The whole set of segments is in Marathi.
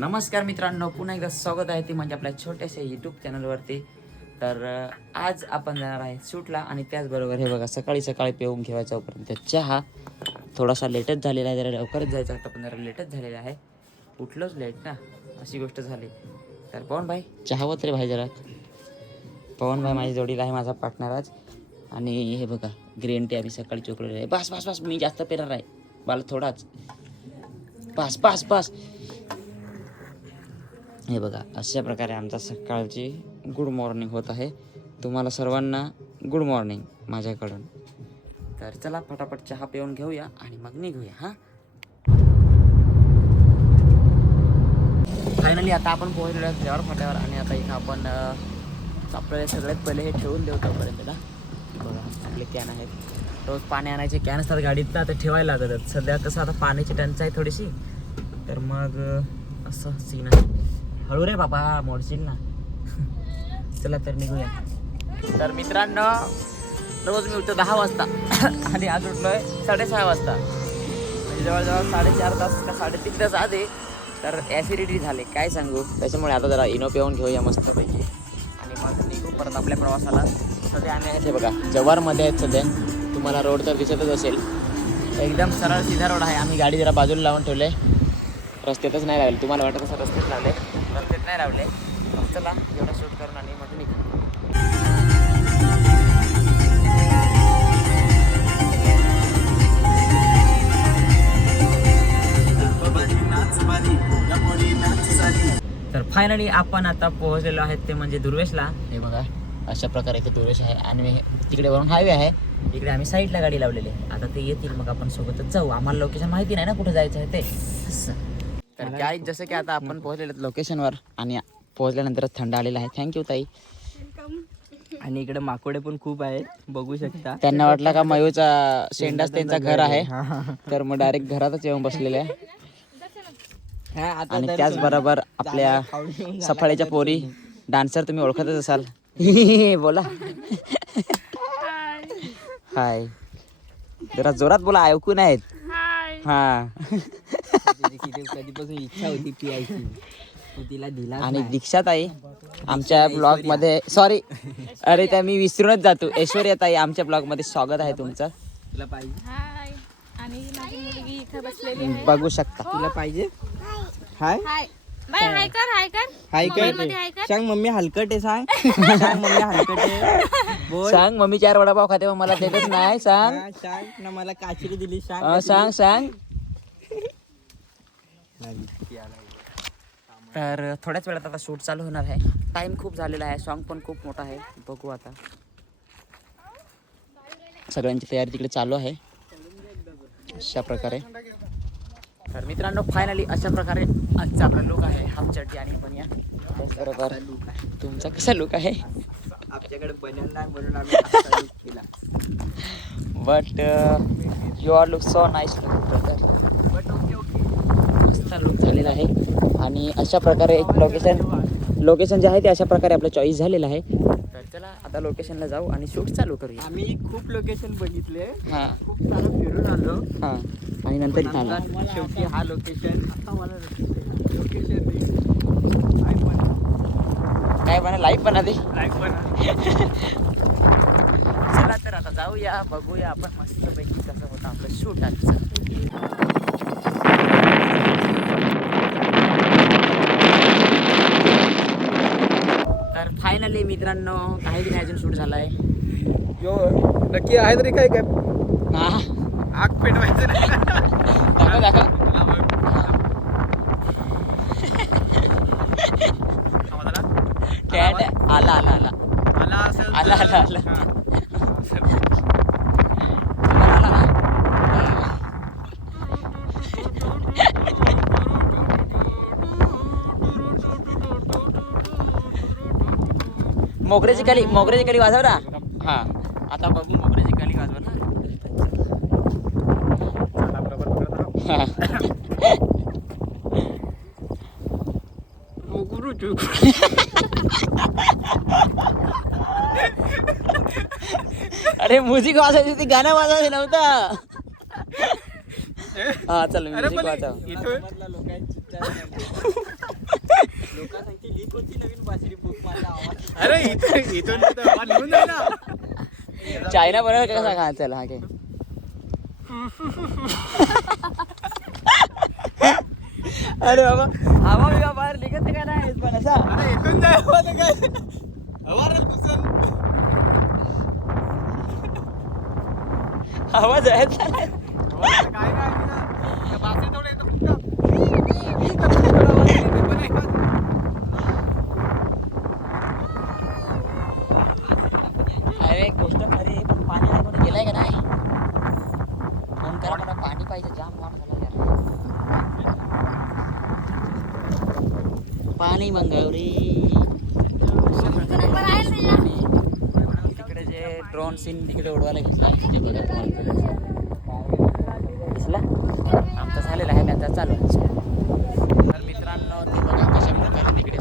नमस्कार मित्रांनो, पुन्हा एकदा स्वागत आहे ते म्हणजे आपल्या छोट्याशा यूट्यूब चॅनलवरती. तर आज आपण जाणार आहे शूटला आणि त्याचबरोबर हे बघा सकाळी सकाळी पिऊन ठेवायचा पर्यंत चहा. थोडासा लेटच झालेला आहे, जरा लवकरच जायचं होतं पण जरा लेटच झालेला आहे. उठलोच लेट ना, अशी गोष्ट झाली. तर पवन भाई चहा होत रे भाई जरा. पवन भाई माझी जोडीला आहे, माझा पार्टनर आज. आणि हे बघा ग्रीन टी आम्ही सकाळी चोकलेलं आहे. बस बस बस, मी जास्त पेणार आहे, मला थोडाच. Pass pass pass. हे बघा अशा प्रकारे आमचा सकाळची गुड मॉर्निंग होत आहे. तुम्हाला सर्वांना गुड मॉर्निंग माझ्याकडून. तर चला फटाफट चहा पिऊन घेऊया आणि मग निघूया. हां, फायनली आता आपण पोहोचलेलो आहे देवार फाट्यावर. आणि आता इथं आपण आपल्याला सगळ्यात पहिले हे ठेवून देऊ तोपर्यंत ना. बघा आपले कॅन आहेत, रोज पाणी आणायचे कॅन असतात गाडीत ना, ते ठेवायला लागतात. सध्या कसं आता पाण्याची टंचाई थोडीशी, तर मग असं सीन आहे. हळू रे बाबा, मोडशील ना. चला तर निघूया. तर मित्रांनो, रोज मी उठतो 10 वाजता आणि आज उठलोय 6:30 वाजता, म्हणजे जवळजवळ 4.5 तास का 3.5 तास आधी. तर ॲसिडिटी झाले काय सांगू. त्याच्यामुळे आता जरा इनो पिऊन घेऊया मस्तपैकी आणि मग निघू परत आपल्या प्रवासाला. सध्या आम्ही आहेत हे बघा जव्हारमध्ये आहेत सध्या. तुम्हाला रोड तर दिसतच असेल, एकदम सरळ सीधा रोड आहे. आम्ही गाडी जरा बाजूला लावून ठेवले, रस्त्यातच नाही लावले. तुम्हाला वाटत असं रस्त्यात लावले, रस्त्यात नाही लावले. चला एवढा शूट करून आणि मग निघू. तर फायनली आपण आता पोहोचलेलो आहेत ते म्हणजे दुर्वेशला. हे बघा अशा प्रकारे इथे दुर्वेश आहे आणि तिकडे वरून हायवे आहे, इकडे आम्ही साईडला गाडी लावलेली आहे. आता ते येतील मग आपण सोबतच जाऊ. आम्हाला लोकेशन माहिती नाही ना कुठे जायचं आहे ते. तर काय जसं की आता आपण पोहोचलेलो लोकेशनवर आणि पोहोचल्यानंतर थंड आलेला आहे. थँक्यू ताई. आणि इकडे माकोडे पण खूप आहेत, बघू शकता. त्यांना वाटलं का मयूचा शेंडाच त्यांचा घर आहे, तर मग डायरेक्ट घरातच येऊन बसलेले आहे. आणि त्याचबरोबर आपल्या सफाळीच्या पोरी डान्सर तुम्ही ओळखतच असाल. बोला हाय, जरा जोरात बोला, ऐकू नाहीत. हा, कधीपासून इच्छा होती पियायची, तू तिला दिला. आणि दीक्षा ताई आमच्या ब्लॉग मध्ये, सॉरी अरे त्या मी विसरूनच जातो. ऐश्वर्या ताई आमच्या ब्लॉग मध्ये स्वागत आहे तुमचं. तुला पाहिजे? आणि माझी मुलगी इथे बसलेली आहे. बघू शकता. तुला पाहिजे? हाय हाय बाय, हाय कर, हाय कर. हाय मोबाईल मध्ये हाय कर. कर. सांग मम्मी हलकट आहे. सांग सांग मम्मी हलकट आहे. बोल. सांग मम्मी 4 वडापाव खाते मग मला देतच नाही. सांग हा, सांग ना, मला काचरी दिली. सांग सांग सांग. तर थोड्याच वेळात आता शूट चालू होणार आहे. टाइम खूप झालेला आहे, सॉन्ग पण खूप मोठा आहे. बघू आता, सगळ्यांची तयारी तिकडे चालू आहे अशा प्रकारे. तर मित्रांनो फायनली अशा प्रकारे आजचा आपला लुक आहे, हाफ चड्डी आणि बनिया. त्याचबरोबर तुमचा कसा लुक आहे? आमच्याकडे बनवून नाही म्हणून आम्ही असा look केला. But you are look so nice look brother. मस्त लुक झालेला आहे. आणि अशा प्रकारे एक लोकेशन जे आहे ते अशा प्रकारे आपलं चॉईस झालेलं आहे. तर चला आता लोकेशनला जाऊ आणि शूट चालू करूया. आम्ही खूप लोकेशन बघितले, हां खूप सारं फिरून आलो. हां, आणि नंतर इथं आला. शेवटी हा लोकेशन. आता मला लोकेशन काय म्हणा, लाईव्ह पण आधी. पण चला तर आता जाऊया, बघूया आपण मस्तपैकी कसं होतं आपलं शूट आजचं. तर फायनली मित्रांनो काही बी नाही अजून शूट झालाय. यो नक्की आहे तरी काय काय हा, आग पेटवायचं नाही. दाखव दाखव. कॅट आला आला आला आला आला आला. मोगऱ्याची कली वाजव ना. हा, आता बघू मोगऱ्याची कली वाजव ना. अरे म्युझिक वाजायची ती, गाणं वाजायचं नव्हतं. हा चल म्युझिक वाजव. अरे इथून निघून जाईल ना. चायना बरोबर कसा खा चल हा घे. अरे बाबा हवा बिवा बाहेर निघत का नाही पण असा अरे इथून जाय हवा तर काय हवा रे कुसन. हवा जायचा नाही. काय काय बासे थोडे येतो. अरे गोष्ट अरे पण पाणी आहे कुठे गेलाय का नाही. फोन करा मला पाणी पाहिजे जाम वाट झाला यार. पाणी मंगवरी. तिकडे जे ड्रोन सीन तिकडे उडवायला घेतला ते बघा तुम्हाला दिसला. आमचा झालेला आहे त्यांचा चालू आहे. तर मित्रांनो ते बघा कशा प्रकारे तिकडे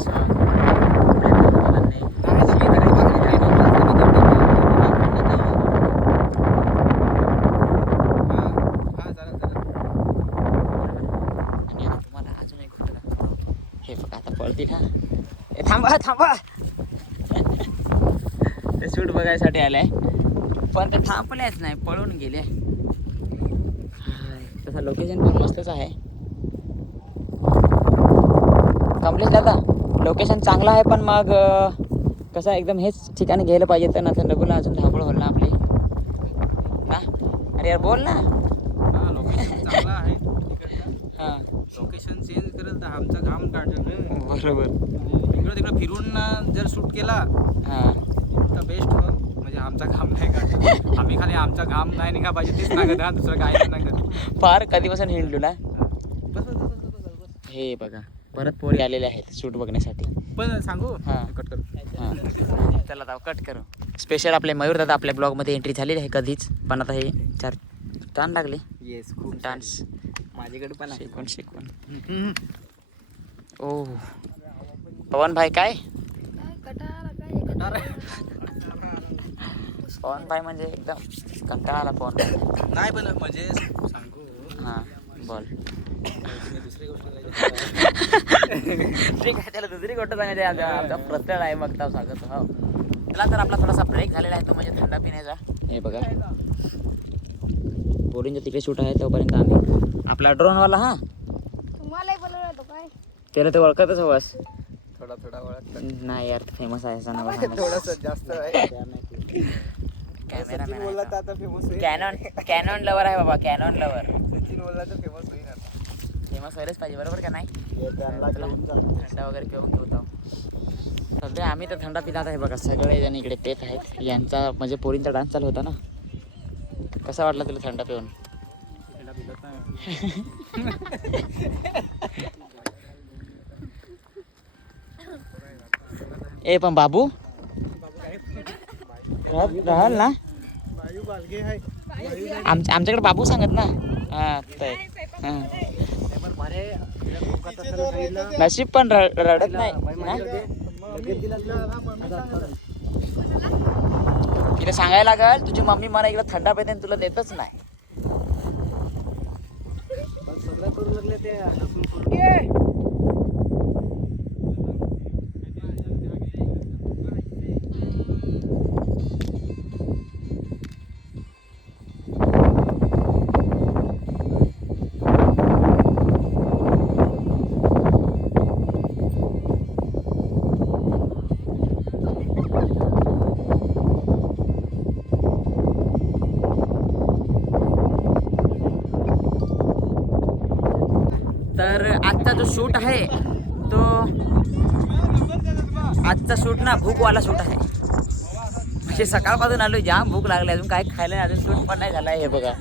तुम्हाला अजून एक गोष्ट दाखवतो. हे बघा आता पळतील हा. थांबा थांबा. ते शूट बघायसाठी आले पण ते थांबलेच नाही पळून गेले. तसं लोकेशन पण मस्तच आहे. कमलेश दादा लोकेशन चांगलं आहे पण मग कसं एकदम हेच ठिकाणी घ्यायला पाहिजे तर ना तर नगुला अजून धावपळ होईल ना आपली ना. अरे यार बोल ना. हा लोकेशन चांगला आहे. हां लोकेशन चेंज करत आमचा घाम काढलं. बरोबर. इकडं तिकडं फिरून जर शूट केला हां तर बेस्ट हो. म्हणजे आमचा घाम नाही काढत. आम्ही खाली आमचा घाम नाही निघा पाहिजे तेच सांगत हा. दुसरं काय नाही सांगत. फार कधीपासून हिंडलो ना. बस बस बस बस बस बस. हे बघा परत पोरी आलेले आहेत शूट बघण्यासाठी. पण सांगू हां. कट करू. हां चला आता कट करू. स्पेशल आपले मयूर दादा आपल्या ब्लॉगमध्ये एंट्री झालेली आहे कधीच पण आता हे चार ताण लागले. येस खूप डान्स माझ्याकडे पण आहे. शिकवून शिकवून. ओ पवन भाई काय पवन भाई म्हणजे एकदम कंटाळा आला पवन भाई. नाही पण म्हणजे सांगू हां बोल. तुम्ही दुसरी गोष्ट ठीक आहे त्याला दुसरी गोष्ट सांगायची आमचा प्रत्यय आहे मग तर सांगतो. हो चला तर आपला थोडासा ब्रेक झालेला आहे तो म्हणजे थंडा पिण्याचा. हे बघा बोरिंगचं तिकडे शूट आहे तोपर्यंत आम्ही आपला ड्रोनवाला हा तुम्हाला बोलवलं होतं काय त्याला ते ओळखतच हवस. थोडा थोडा ओळख. नाही यार फेमस आहे असं नाव थोडस जास्त आहे. कॅमेरामॅन बोलला तर आता फेमस होईल. कॅनॉन लवर आहे बाबा कॅनॉन लवर. सचिन बोलला तर फेमस होईल. फेमस व्हायलाच पाहिजे बरोबर का नाही. थंडा वगैरे पिऊन घेऊ जाऊ. सध्या आम्ही तर थंडा पितात आहे बघा सगळे जण इकडे पेत आहेत. यांचा म्हणजे पोरींचा डान्स चालू होता ना. कसा वाटला तुला थंडा पिऊन. ए पण बाबू राहल ना. आमच्याकडे बाबू सांगत ना. हा नशीब पण रडत नाही. तिला सांगायला लागल तुझी मम्मी मला इकडे थंडा पेते तुला देतच नाही. तर आजचा जो शूट आहे तो आजचा शूट ना भूकवाला शूट आहे. म्हणजे सकाळपासून आलो जाम भूक लागली अजून काय खायला नाही अजून शूट पण नाही झाला आहे. हे बघा